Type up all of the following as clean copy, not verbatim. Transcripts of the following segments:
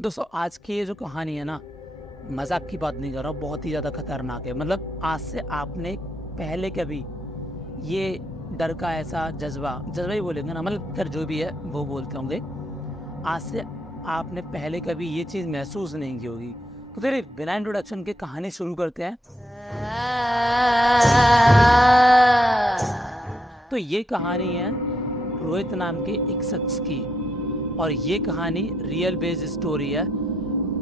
दोस्तों आज की ये जो कहानी है ना, मजाक की बात नहीं कर रहा हूँ, बहुत ही ज़्यादा खतरनाक है। मतलब आज से आपने पहले कभी ये डर का ऐसा जज्बा ही बोलेंगे ना, मतलब खैर जो भी है वो बोलते होंगे। आज से आपने पहले कभी ये चीज़ महसूस नहीं की होगी। तो फिर बिना इंट्रोडक्शन के कहानी शुरू करते हैं। तो ये कहानी है रोहित नाम के एक शख्स की, और ये कहानी रियल बेस्ड स्टोरी है,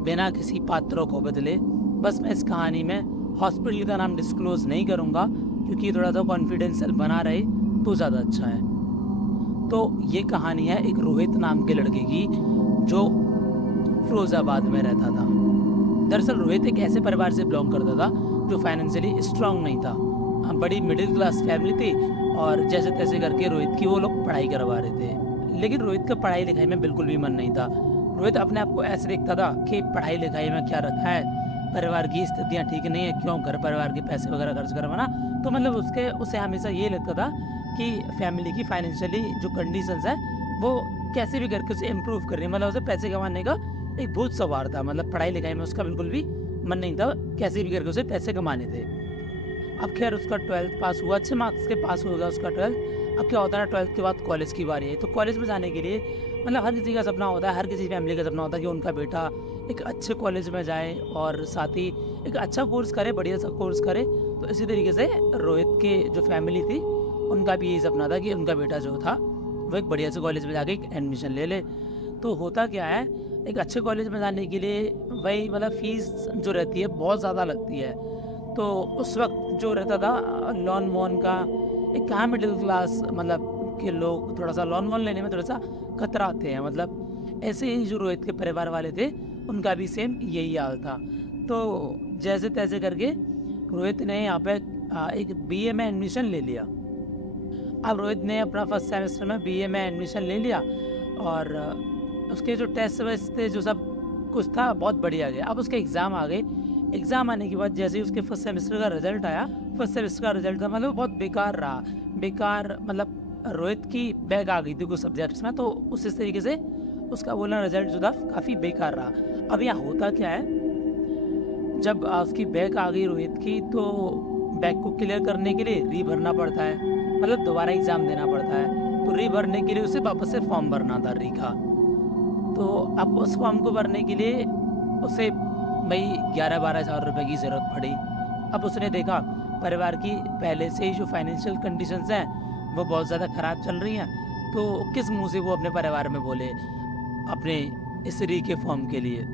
बिना किसी पात्रों को बदले। बस मैं इस कहानी में हॉस्पिटल का नाम डिस्क्लोज नहीं करूँगा, क्योंकि थोड़ा सा कॉन्फिडेंशियल बना रहे तो ज़्यादा अच्छा है। तो ये कहानी है एक रोहित नाम के लड़के की जो फिरोजाबाद में रहता था। दरअसल रोहित एक ऐसे परिवार से बिलोंग करता था जो फाइनेंशियली स्ट्रांग नहीं था। बड़ी मिडिल क्लास फैमिली थी, और जैसे तैसे करके रोहित की वो लोग पढ़ाई करवा रहे थे। लेकिन रोहित का पढ़ाई लिखाई में बिल्कुल भी मन नहीं था। रोहित अपने आप को ऐसे देखता था कि पढ़ाई लिखाई में क्या रखा है, परिवार की स्थितियाँ ठीक नहीं है, क्यों घर परिवार के पैसे वगैरह खर्च करवाना। तो मतलब उसे हमेशा ये लगता था कि फैमिली की फाइनेंशियली जो कंडीशंस है वो कैसे भी करके उसे इम्प्रूव करनी है। मतलब उसे पैसे कमाने का एक भूत सवार था। मतलब पढ़ाई लिखाई में उसका बिल्कुल भी मन नहीं था, कैसे भी करके उसे पैसे कमाने थे। अब खैर उसका 12th पास हुआ, अच्छे मार्क्स के पास होगा उसका 12th। अब क्या होता है ना, 12th के बाद कॉलेज की बारी है। तो कॉलेज में जाने के लिए मतलब हर किसी का सपना होता है, हर किसी फैमिली का सपना होता है कि उनका बेटा एक अच्छे कॉलेज में जाए और साथ ही एक अच्छा कोर्स करे, बढ़िया सा कोर्स करे। तो इसी तरीके से रोहित के जो फैमिली थी उनका भी यही सपना था कि उनका बेटा जो था वो एक बढ़िया से कॉलेज में जाके एक एडमिशन ले ले। तो होता क्या है, एक अच्छे कॉलेज में जाने के लिए वही मतलब फीस जो रहती है बहुत ज़्यादा लगती है। तो उस वक्त जो रहता था लोन वोन का, एक कहाँ मिडिल क्लास मतलब के लोग थोड़ा सा लोन वोन लेने में थोड़ा सा कतराते हैं। मतलब ऐसे ही जो रोहित के परिवार वाले थे उनका भी सेम यही हाल था। तो जैसे तैसे करके रोहित ने यहाँ पे एक बीए में एडमिशन ले लिया। अब रोहित ने अपना फर्स्ट सेमेस्टर में बीए में एडमिशन ले लिया, और उसके जो टेस्ट वेस्ट थे जो सब कुछ था बहुत बढ़िया गया। अब उसके एग्ज़ाम आ गए। एग्ज़ाम आने के बाद जैसे ही उसके फर्स्ट सेमेस्टर का रिजल्ट आया, फर्स्ट सेमेस्टर का रिजल्ट था मतलब बहुत बेकार रहा। बेकार मतलब रोहित की बैक आ गई थी कुछ सब्जेक्ट्स में, तो उस तरीके से उसका बोलना रिजल्ट जो था काफ़ी बेकार रहा। अब यहाँ होता क्या है, जब उसकी बैक आ गई रोहित की, तो बैक को क्लियर करने के लिए री भरना पड़ता है, मतलब दोबारा एग्ज़ाम देना पड़ता है। तो री भरने के लिए उसे वापस से फॉर्म भरना था री का। तो अब उस फॉर्म को भरने के लिए उसे भाई 11-12 हज़ार रुपये की ज़रूरत पड़ी। अब उसने देखा परिवार की पहले से ही जो फाइनेंशियल कंडीशंस हैं वो बहुत ज़्यादा ख़राब चल रही हैं, तो किस मुंह से वो अपने परिवार में बोले अपने इस री के फॉर्म के लिए।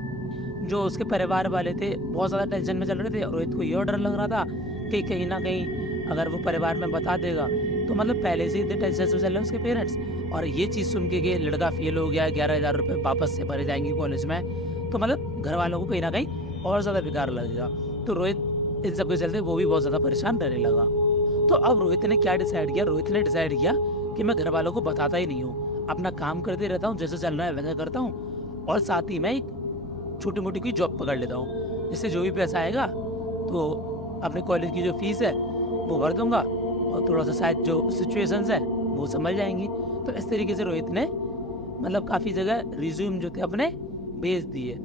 जो उसके परिवार वाले थे बहुत ज़्यादा टेंशन में चल रहे थे। रोहित को ये डर लग रहा था कि कहीं ना कहीं अगर वो परिवार में बता देगा तो मतलब पहले से ही इतने टेंशन से चल रहे हैं उसके पेरेंट्स, और ये चीज़ सुन के कि लड़का फेल हो गया, 11,000 रुपये वापस से भरे जाएंगे कॉलेज में, तो मतलब घर वालों को कहीं ना कहीं और ज़्यादा बेकार लगेगा। तो रोहित इन सब के चलते वो भी बहुत ज़्यादा परेशान रहने लगा। तो अब रोहित ने क्या डिसाइड किया, रोहित ने डिसाइड किया कि मैं घर वालों को बताता ही नहीं हूँ, अपना काम करते रहता हूँ, जैसे चल रहा है वैसा करता हूँ, और साथ ही मैं एक छोटी मोटी कोई जॉब पकड़ लेता हूँ, जिससे जो भी पैसा आएगा तो अपने कॉलेज की जो फीस है वो भर दूंगा, और थोड़ा सा शायद जो सिचुएशंस है वो समझ जाएंगी। तो इस तरीके से रोहित ने मतलब काफ़ी जगह रिज्यूम जो थे अपने भेज दिए।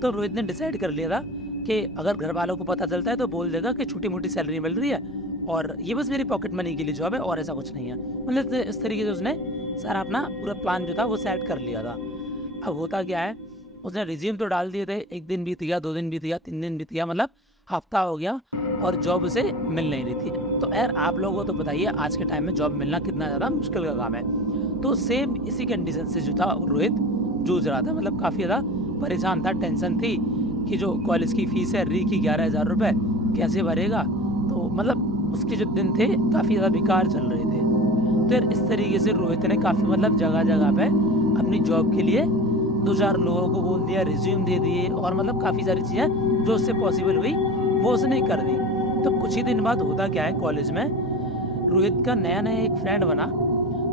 तो रोहित ने डिसाइड कर लिया था कि अगर घर वालों को पता चलता है तो बोल देगा कि छोटी मोटी सैलरी मिल रही है और ये बस मेरी पॉकेट मनी के लिए जॉब है और ऐसा कुछ नहीं है। मतलब इस तरीके से उसने सारा अपना पूरा प्लान जो था वो सेट कर लिया था। अब होता क्या है, उसने रिज्यूम तो डाल दिए थे, 1 दिन बीत गया, 2 दिन बीत गया, 3 दिन बीत गया, मतलब हफ्ता हो गया और जॉब उसे मिल नहीं रही थी। तो यार आप लोगों को तो बताइए आज के टाइम में जॉब मिलना कितना ज़्यादा मुश्किल का काम है। तो सेम इसी कंडीशन से जो था रोहित जूझ रहा था, मतलब काफ़ी ज़्यादा परेशान था, टेंशन थी कि जो कॉलेज की फ़ीस है री की 11,000 रुपये कैसे भरेगा। तो मतलब उसके जो दिन थे काफ़ी ज़्यादा बेकार चल रहे थे। तो यार इस तरीके से रोहित ने काफ़ी मतलब जगह जगह पे अपनी जॉब के लिए 2-4 लोगों को बोल दिया, रिज्यूम दे दिए, और मतलब काफ़ी सारी चीज़ें जो उससे पॉसिबल हुई वो उसने कर दी। तो कुछ ही दिन बाद होता क्या है, कॉलेज में रोहित का नया नया एक फ्रेंड बना।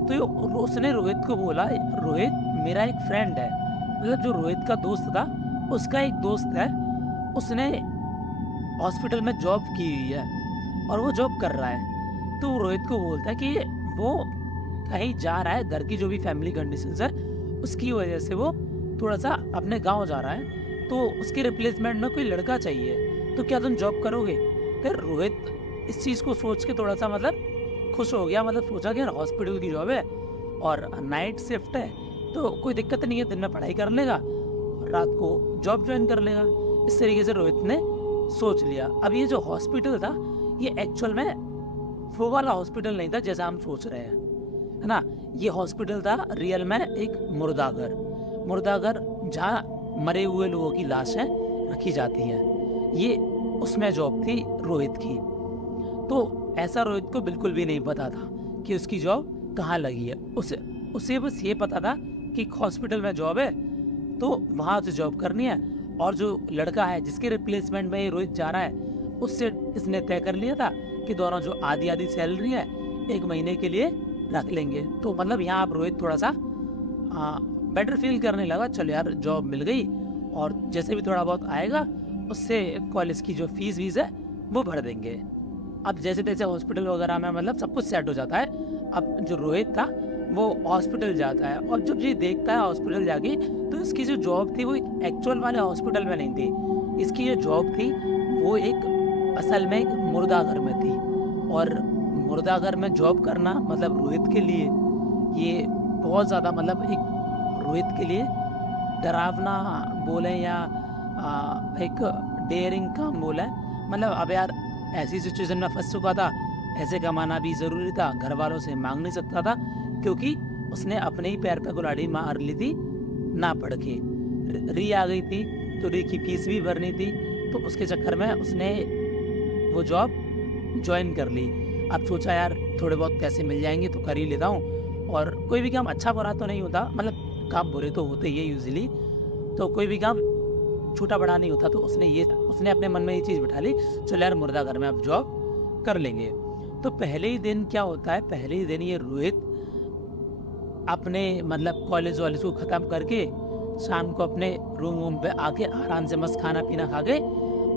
तो उसने रोहित को बोला, रोहित मेरा एक फ्रेंड है, मतलब जो रोहित का दोस्त था उसका एक दोस्त है, उसने हॉस्पिटल में जॉब की हुई है और वो जॉब कर रहा है। तो रोहित को बोलता है कि वो कहीं जा रहा है, घर की जो भी फैमिली कंडीशंस है उसकी वजह से वो थोड़ा सा अपने गांव जा रहा है, तो उसके रिप्लेसमेंट में कोई लड़का चाहिए, तो क्या तुम जॉब करोगे? फिर रोहित इस चीज़ को सोच के थोड़ा सा मतलब खुश हो गया, मतलब सोचा कि यार हॉस्पिटल की जॉब है और नाइट शिफ्ट है, तो कोई दिक्कत नहीं है, दिन में पढ़ाई कर लेगा और रात को जॉब ज्वाइन कर लेगा। इस तरीके से रोहित ने सोच लिया। अब ये जो हॉस्पिटल था, ये एक्चुअल में वो वाला हॉस्पिटल नहीं था जैसा हम सोच रहे हैं, है ना। ये हॉस्पिटल था रियल में एक मुर्दाघर जहाँ मरे हुए लोगों की लाशें रखी जाती हैं। ये उसमें जॉब थी रोहित की। तो ऐसा रोहित को बिल्कुल भी नहीं पता था कि उसकी जॉब कहाँ लगी है। उसे बस ये पता था कि हॉस्पिटल में जॉब है, तो वहाँ से जॉब करनी है। और जो लड़का है जिसके रिप्लेसमेंट में ये रोहित जा रहा है, उससे इसने तय कर लिया था कि दोनों जो आधी सैलरी है 1 महीने के लिए रख लेंगे। तो मतलब यहाँ आप रोहित थोड़ा सा बेटर फील करने लगा, चलो यार जॉब मिल गई और जैसे भी थोड़ा बहुत आएगा उससे कॉलेज की जो फीस वीस है वो भर देंगे। अब जैसे तैसे हॉस्पिटल वगैरह में मतलब सब कुछ सेट हो जाता है। अब जो रोहित था वो हॉस्पिटल जाता है और जब ये देखता है हॉस्पिटल जाके, तो इसकी जो जॉब थी वो एक्चुअल वाले हॉस्पिटल में नहीं थी। इसकी जो जॉब थी वो एक असल में एक मुर्दाघर में थी। और मुर्दाघर में जॉब करना मतलब रोहित के लिए ये बहुत ज़्यादा मतलब एक रोहित के लिए डरावना बोले या एक डेयरिंग काम बोले। मतलब अब यार ऐसी सिचुएशन में फंस चुका था, ऐसे कमाना भी ज़रूरी था, घर वालों से मांग नहीं सकता था क्योंकि उसने अपने ही पैर पे कुल्हाड़ी मार ली थी ना पढ़ के। री आ गई थी तो री की फीस भी भरनी थी, तो उसके चक्कर में उसने वो जॉब ज्वाइन कर ली। अब सोचा यार थोड़े बहुत पैसे मिल जाएंगे तो कर ही लेता हूँ। और कोई भी काम अच्छा बुरा तो नहीं होता, मतलब काम बुरे तो होते ही है यूजुअली, तो कोई भी काम छोटा बड़ा नहीं होता। तो उसने अपने मन में ये चीज़ बिठा ली, चलो यार मुर्दाघर में अब जॉब कर लेंगे। तो पहले ही दिन क्या होता है, पहले ही दिन ये रोहित अपने मतलब कॉलेज वॉलेज को ख़त्म करके शाम को अपने रूम पे आके आराम से मस्त खाना पीना खा के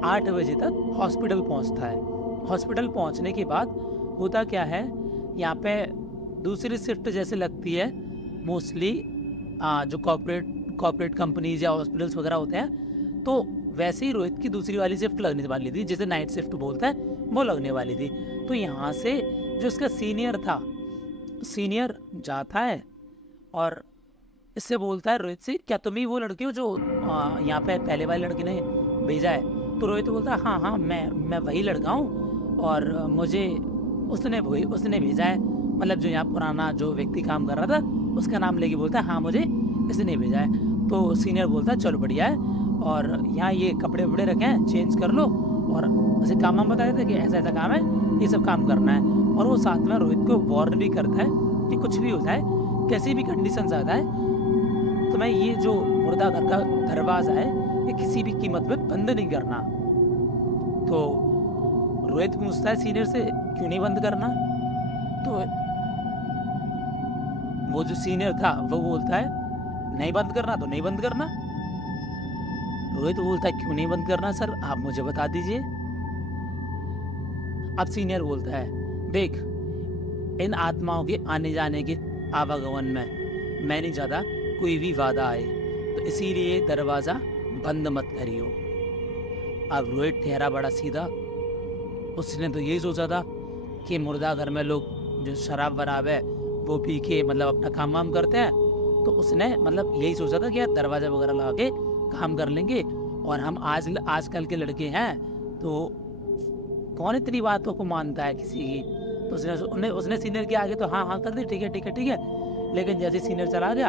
8 बजे तक हॉस्पिटल पहुंचता है। हॉस्पिटल पहुंचने के बाद होता क्या है, यहाँ पे दूसरी शिफ्ट जैसे लगती है मोस्टली जो कॉर्पोरेट कंपनीज या हॉस्पिटल्स वगैरह होते हैं, तो वैसे ही रोहित की दूसरी वाली शिफ्ट लगने वाली थी, जिसे नाइट शिफ्ट बोलते हैं, वो लगने वाली थी। तो यहाँ से जो उसका सीनियर जाता है और इससे बोलता है रोहित से, क्या तुम ही वो लड़के हो जो यहाँ पे पहले वाले लड़के ने भेजा है? तो रोहित बोलता है हाँ मैं वही लड़का हूँ और मुझे उसने भेजा है। मतलब जो यहाँ पुराना जो व्यक्ति काम कर रहा था उसका नाम लेके बोलता है हाँ मुझे इसने भेजा है। तो सीनियर बोलता है चलो बढ़िया है, और यहाँ ये कपड़े वपड़े रखे हैं, चेंज कर लो, और उसे काम हम बता देते कि ऐसा ऐसा काम है, ये सब काम करना है। और वो साथ में रोहित को वार्न भी करता है कि कुछ भी हो जाए, कैसी भी कंडीशन आता है, तो मैं ये जो मुर्दाघर का दरवाज़ा है ये किसी भी कीमत पे बंद नहीं करना। तो रोहित पूछता है सीनियर से क्यों नहीं बंद करना? तो वो जो सीनियर था वो बोलता है नहीं बंद करना तो नहीं बंद करना। रोहित बोलता है क्यों नहीं बंद करना सर, आप मुझे बता दीजिए। अब सीनियर बोलता है देख, इन आत्माओं के आने जाने के आवागमन में मैं नहीं चाहता कोई भी वादा आए, तो इसीलिए दरवाज़ा बंद मत करियो। अब रोहित ठहरा बड़ा सीधा, उसने तो यही सोचा था कि मुर्दाघर में लोग जो शराब वराब है वो पी के मतलब अपना काम वाम करते हैं, तो उसने मतलब यही सोचा था कि यार दरवाज़ा वगैरह लगा के काम कर लेंगे, और हम आजकल के लड़के हैं तो कौन इतनी बातों को मानता है किसी की। तो उसने सीनियर के आगे तो हाँ कर दी, ठीक है। लेकिन जैसे सीनियर चला गया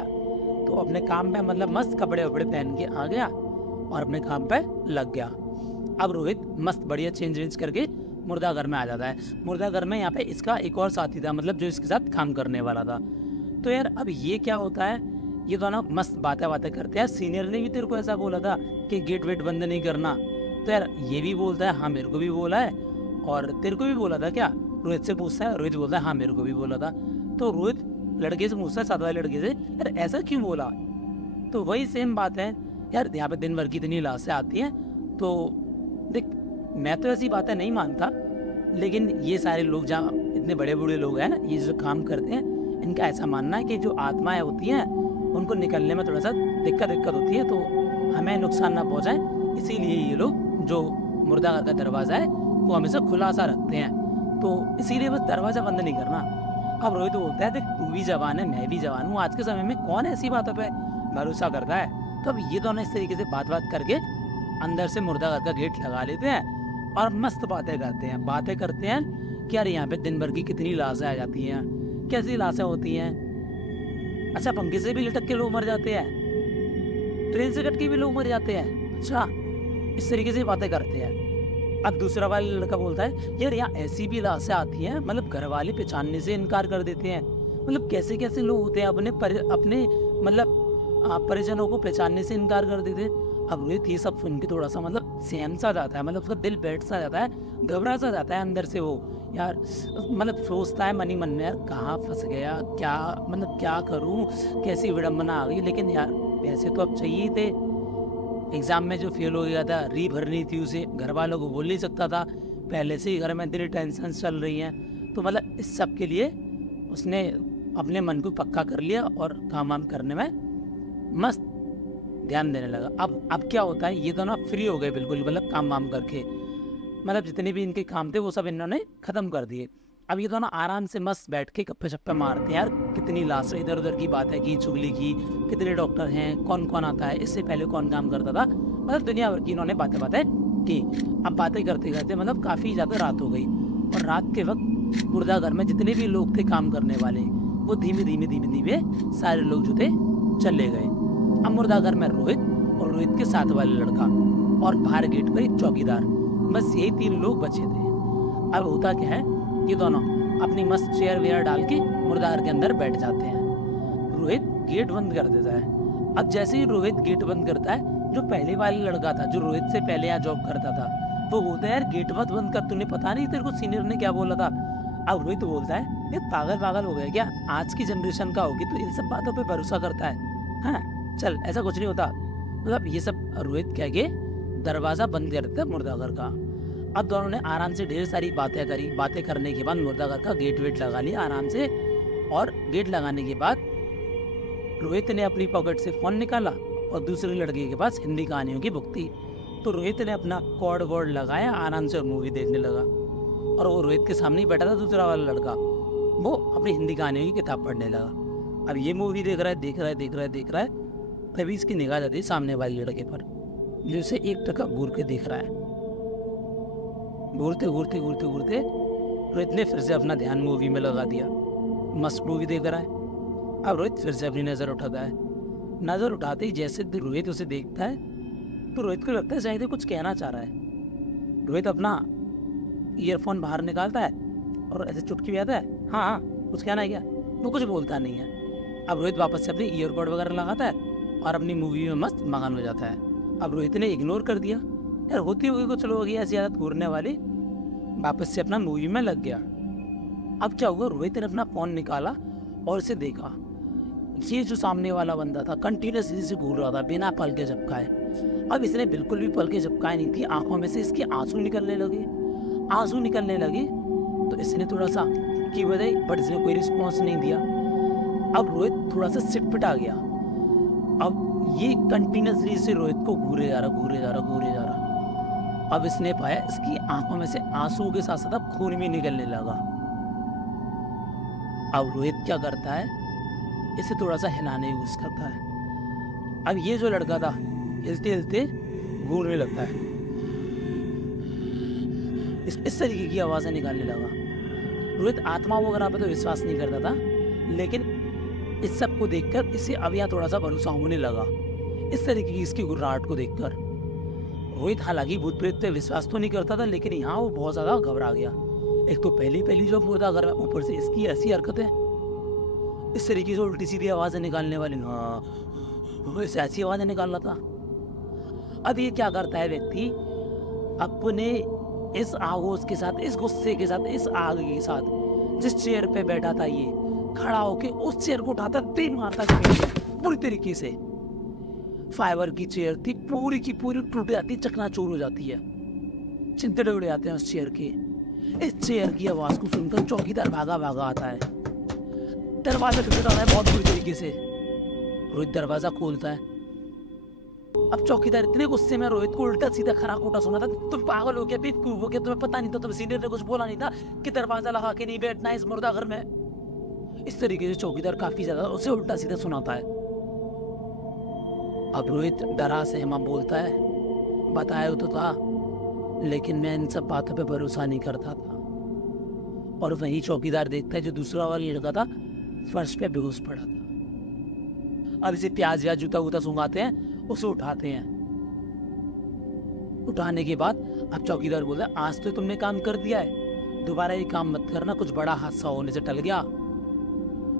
तो अपने काम पे मतलब मस्त कपड़े वपड़े पहन के आ गया और अपने काम पे लग गया। अब रोहित मस्त बढ़िया चेंज करके मुर्दाघर में आ जाता है। मुर्दाघर में यहाँ पे इसका एक और साथी था, मतलब जो इसके साथ काम करने वाला था। तो यार अब ये क्या होता है, ये दोनों मस्त बातें करते हैं। सीनियर ने भी तेरे को ऐसा बोला था कि गेट वेट बंद नहीं करना, तो यार ये भी बोलता है हाँ मेरे को भी बोला है, और तेरे को भी बोला था क्या? रोहित से पूछता है, रोहित बोलता है हाँ मेरे को भी बोला था। तो रोहित लड़के से पूछता है, साथ वाले लड़के से, यार ऐसा क्यों बोला? तो वही सेम बात है यार, यहाँ पे दिन भर की इतनी लाशें आती हैं, तो देख मैं तो ऐसी बातें नहीं मानता, लेकिन ये सारे लोग जहाँ इतने बड़े बूढ़े लोग हैं ना, ये जो काम करते हैं, इनका ऐसा मानना है कि जो आत्माएं होती हैं उनको निकलने में थोड़ा सा दिक्कत होती है तो हमें नुकसान ना पहुंचाए, इसीलिए ये लोग जो मुर्दा घर का दरवाज़ा है वो हमेशा खुला सा रखते हैं। तो इसीलिए बस दरवाज़ा बंद नहीं करना। अब रोहित बोलता है देख तू भी जवान है मैं भी जवान हूँ, आज के समय में कौन ऐसी बातों पे भरोसा करता है। तो अब ये दोनों इस तरीके से बात करके अंदर से मुर्दा घर का गेट लगा लेते हैं और मस्त बातें करते हैं कि यार यहाँ पे दिन भर की कितनी लाशें आ जाती हैं, कैसी लाशें होती हैं। अच्छा, पंखे से भी लटक के लोग मर जाते हैं, ट्रेन से कट के भी लोग मर जाते हैं। अच्छा, इस तरीके से बातें करते हैं। अब दूसरा वाला लड़का बोलता है यार यहाँ ऐसी भी लाशें आती हैं, मतलब घर वाले पहचानने से इनकार कर देते हैं। मतलब कैसे कैसे लोग होते हैं अपने मतलब परिजनों को पहचानने से इनकार कर देते हैं। अब रोहित ये सब सुन के थोड़ा सा मतलब सहम सा जाता है, मतलब उसका दिल बैठ सा जाता है, घबरा सा जाता है अंदर से वो। यार मतलब सोचता है मन ही मन में यार कहाँ फंस गया, क्या मतलब क्या करूँ, कैसी विडम्बना आ गई। लेकिन यार पैसे तो अब चाहिए थे, एग्ज़ाम में जो फेल हो गया था री भरनी थी उसे, घर वालों को बोल नहीं सकता था, पहले से ही घर में इतनी टेंशन चल रही हैं। तो मतलब इस सब के लिए उसने अपने मन को पक्का कर लिया और काम वाम करने में मस्त ध्यान देने लगा। अब क्या होता है, ये तो ना फ्री हो गए बिल्कुल, मतलब काम वाम करके, मतलब जितने भी इनके काम थे वो सब इन्होंने ख़त्म कर दिए। अब ये दोनों आराम से मस्त बैठ के गप्पे शप्पे मारते हैं। यार कितनी लाशें इधर उधर की बात है की, चुगली की, कितने डॉक्टर हैं, कौन कौन आता है, इससे पहले कौन काम करता था, मतलब दुनिया भर की इन्होंने बातें की। अब बातें करते करते मतलब काफ़ी ज़्यादा रात हो गई और रात के वक्त मुर्दा घर में जितने भी लोग थे काम करने वाले वो धीमे धीमे सारे लोग जो थे चले गए। अब मुर्दा घर में रोहित और रोहित के साथ वाले लड़का और बाहर गेट पर एक चौकीदार, बस यही 3 लोग बचे थे। अब होता क्या है, ये दोनों अपनी मस्त चेयर वेयर डाल के मुर्दा घर के अंदर बैठ जाते हैं। रोहित गेट बंद कर देता है। अब जैसे ही रोहित गेट बंद करता है, जो पहले वाला लड़का था जो रोहित से पहले यहाँ जॉब करता था वो बोलता है यार गेट मत बंद कर, तूने पता नहीं तेरे को सीनियर ने क्या बोला था। अब रोहित बोलता है ये पागल हो गया क्या, आज की जनरेशन का होगी तो इन सब बातों पे भरोसा करता है। हाँ चल ऐसा कुछ नहीं होता। मतलब ये सब रोहित कह के दरवाज़ा बंद कर देता मुर्दा घर का। अब दोनों ने आराम से ढेर सारी बातें करी। बातें करने के बाद मुर्दा घर का गेट वेट लगा लिया आराम से, और गेट लगाने के बाद रोहित ने अपनी पॉकेट से फ़ोन निकाला और दूसरे लड़के के पास हिंदी कहानियों की बुक थी। तो रोहित ने अपना कॉर्ड वॉर्ड लगाया, आराम से मूवी देखने लगा। और वो रोहित के सामने ही बैठा था दूसरा वाला लड़का, वो अपनी हिंदी कहानियों की किताब पढ़ने लगा। अब ये मूवी देख रहा है, तभी इसकी निगाह जाती है सामने वाले लड़के पर, जो उसे एक टका घूर के देख रहा है। घूरते रोहित ने फिर से अपना ध्यान मूवी में लगा दिया। मस्त मूवी देख रहा है। अब रोहित फिर से अपनी नज़र उठाता है। नज़र उठाते ही जैसे रोहित उसे देखता है तो रोहित को लगता है शायद कुछ कहना चाह रहा है। रोहित अपना ईयरफोन बाहर निकालता है और ऐसे चुटकी आता है, हाँ कुछ कहना है क्या। वो कुछ बोलता नहीं है। अब रोहित वापस से अपनी ईयरबड वगैरह लगाता है और अपनी मूवी में मस्त मगन हो जाता है। अब रोहित ने इग्नोर कर दिया, यार होती होगी कुछ लोगों की ऐसी आदत घूरने वाली, वापस से अपना मूवी में लग गया। अब क्या हुआ, रोहित ने अपना फ़ोन निकाला और इसे देखा। ये जो सामने वाला बंदा था कंटिन्यूसली से घूर रहा था बिना पल के झपकाए। अब इसने बिल्कुल भी पल के झपकाए नहीं थी, आंखों में से इसके आंसू निकलने लगे। तो इसने थोड़ा सा की बजाई, बट इसने कोई रिस्पॉन्स नहीं दिया। अब रोहित थोड़ा सा सिटपिटा गया। अब ये कंटिन्यूसली से रोहित को घूरे जा रहा। अब इसने पाया इसकी आंखों में से आंसू के साथ साथ अब खून भी निकलने लगा। अब रोहित क्या करता है, इसे थोड़ा सा हिलाने की कोशिश करता है। अब ये जो लड़का था हिलते घूरने लगता है, इस तरीके की आवाज़ें निकालने लगा। रोहित आत्मा वगैरह पे तो विश्वास नहीं करता था, लेकिन इस सब को देखकर इसे अब यहाँ थोड़ा सा भरोसा होने लगा, इस तरीके की इसकी गुर्राहट को देखकर। रोहित हालांकि भूत प्रेत पे विश्वास तो नहीं करता था, लेकिन यहाँ वो बहुत ज़्यादा घबरा गया। एक तो पहली जो मुर्दा घर में, ऊपर से इसकी ऐसी हरकतें, इस तरीके से उल्टी सीधी आवाज़ें निकालने वाली, वो ऐसी आवाज़ें निकाल रहा था। अब ये क्या करता है व्यक्ति, अपने इस आगोश के साथ, इस गुस्से के साथ, इस आग के साथ जिस चेयर पे बैठा था ये, खड़ा होके उस चेयर को उठाता, तीन मारता पूरी तरीके से। फाइबर की चेयर थी, पूरी की पूरी टूट जाती, चकनाचूर हो जाती है, चिंतड़े उड़ जाते हैं उस चेयर के। इस चेयर की आवाज़ को सुनकर चौकीदार भागा आता है। दरवाजा खटखटाता है बहुत बुरी तरीके से। रोहित दरवाज़ा खोलता है, अब चौकीदार इतने गुस्से में रोहित को उल्टा सीधा खरा खोटा सुना था, तुम पागल हो गया, बेवकूफ हो गया, तुम्हें पता नहीं था, तुम सीनियर ने कुछ बोला नहीं था कि दरवाजा लगा के नहीं बैठना इस मुर्दा घर में। इस तरीके से चौकीदार काफी ज्यादा उसे उल्टा सीधा सुनाता है। अब रोहित डरा सहमा बोलता है, बताया तो था, लेकिन मैं इन सब बातों पे भरोसा नहीं करता था। और वही चौकीदार देखता है जो दूसरा वाला लड़का था फर्श पे बेहोश पड़ा था। अब इसे प्याज या जूता वूता सूंघाते हैं, उसे उठाते हैं। उठाने के बाद अब चौकीदार बोलता है, आज तो तुमने काम कर दिया है, दोबारा ये काम मत करना, कुछ बड़ा हादसा होने से टल गया।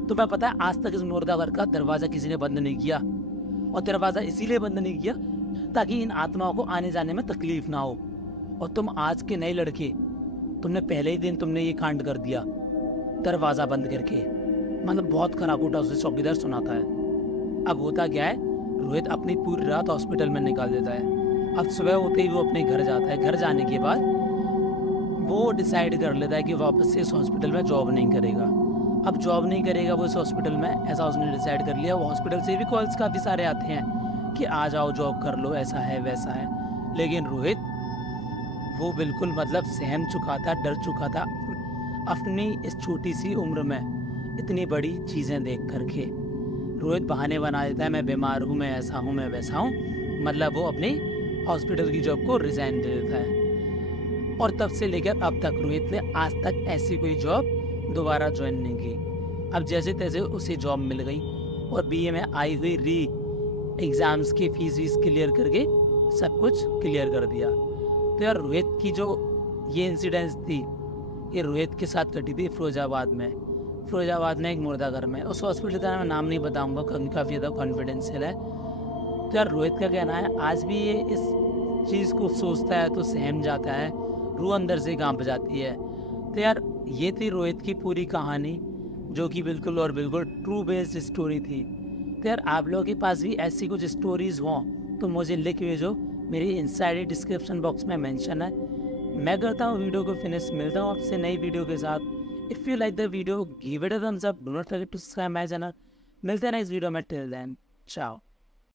तुम्हें पता है आज तक इस मुर्दा घर का दरवाजा किसी ने बंद नहीं किया, और दरवाजा इसीलिए बंद नहीं किया ताकि इन आत्माओं को आने जाने में तकलीफ ना हो। और तुम आज के नए लड़के, तुमने पहले ही दिन तुमने ये कांड कर दिया दरवाजा बंद करके। मतलब बहुत खराबूटा उसे चौकीदार सुनाता है। अब होता क्या है, रोहित अपनी पूरी रात हॉस्पिटल में निकाल देता है। अब सुबह होते ही वो अपने घर जाता है। घर जाने के बाद वो डिसाइड कर लेता है कि वापस से इस हॉस्पिटल में जॉब नहीं करेगा। अब जॉब नहीं करेगा वो इस हॉस्पिटल में, ऐसा उसने डिसाइड कर लिया। वो हॉस्पिटल से भी कॉल्स काफ़ी सारे आते हैं कि आ जाओ जॉब कर लो, ऐसा है वैसा है। लेकिन रोहित वो बिल्कुल मतलब सहम चुका था, डर चुका था अपनी इस छोटी सी उम्र में इतनी बड़ी चीज़ें देख करके। रोहित बहाने बना देता है, मैं बीमार हूँ, मैं ऐसा हूँ, मैं वैसा हूँ। मतलब वो अपनी हॉस्पिटल की जॉब को रिज़ाइन दे देता है। और तब से लेकर अब तक रोहित ने आज तक ऐसी कोई जॉब दोबारा ज्वाइन नहीं की। अब जैसे तैसे उसे जॉब मिल गई और बीए में आई हुई री एग्ज़ाम्स की फीस क्लियर करके सब कुछ क्लियर कर दिया। तो यार रोहित की जो ये इंसिडेंस थी, ये रोहित के साथ घटी थी फिरोजाबाद में। फिरोजाबाद में एक मुर्दा घर में, उस हॉस्पिटल का मैं नाम नहीं बताऊंगा क्योंकि काफ़ी ज़्यादा कॉन्फिडेंशियल है। तो यार रोहित का कहना है आज भी ये इस चीज़ को सोचता है तो सहम जाता है, रूह अंदर से कांप जाती है। तो यार ये थी रोहित की पूरी कहानी, जो कि बिल्कुल और बिल्कुल ट्रू बेस्ड स्टोरी थी। तो यार आप लोगों के पास भी ऐसी कुछ स्टोरीज़ हों तो मुझे लिख भेजो, मेरी इनसाइड डिस्क्रिप्शन बॉक्स में मेंशन है। मैं करता हूँ वीडियो को फिनिश, मिलता हूँ आपसे नई वीडियो के साथ। If you like the video give it a thumbs up, do not forget to subscribe my channel. मिलते हैं नेक्स्ट वीडियो में, टिल देन चाओ।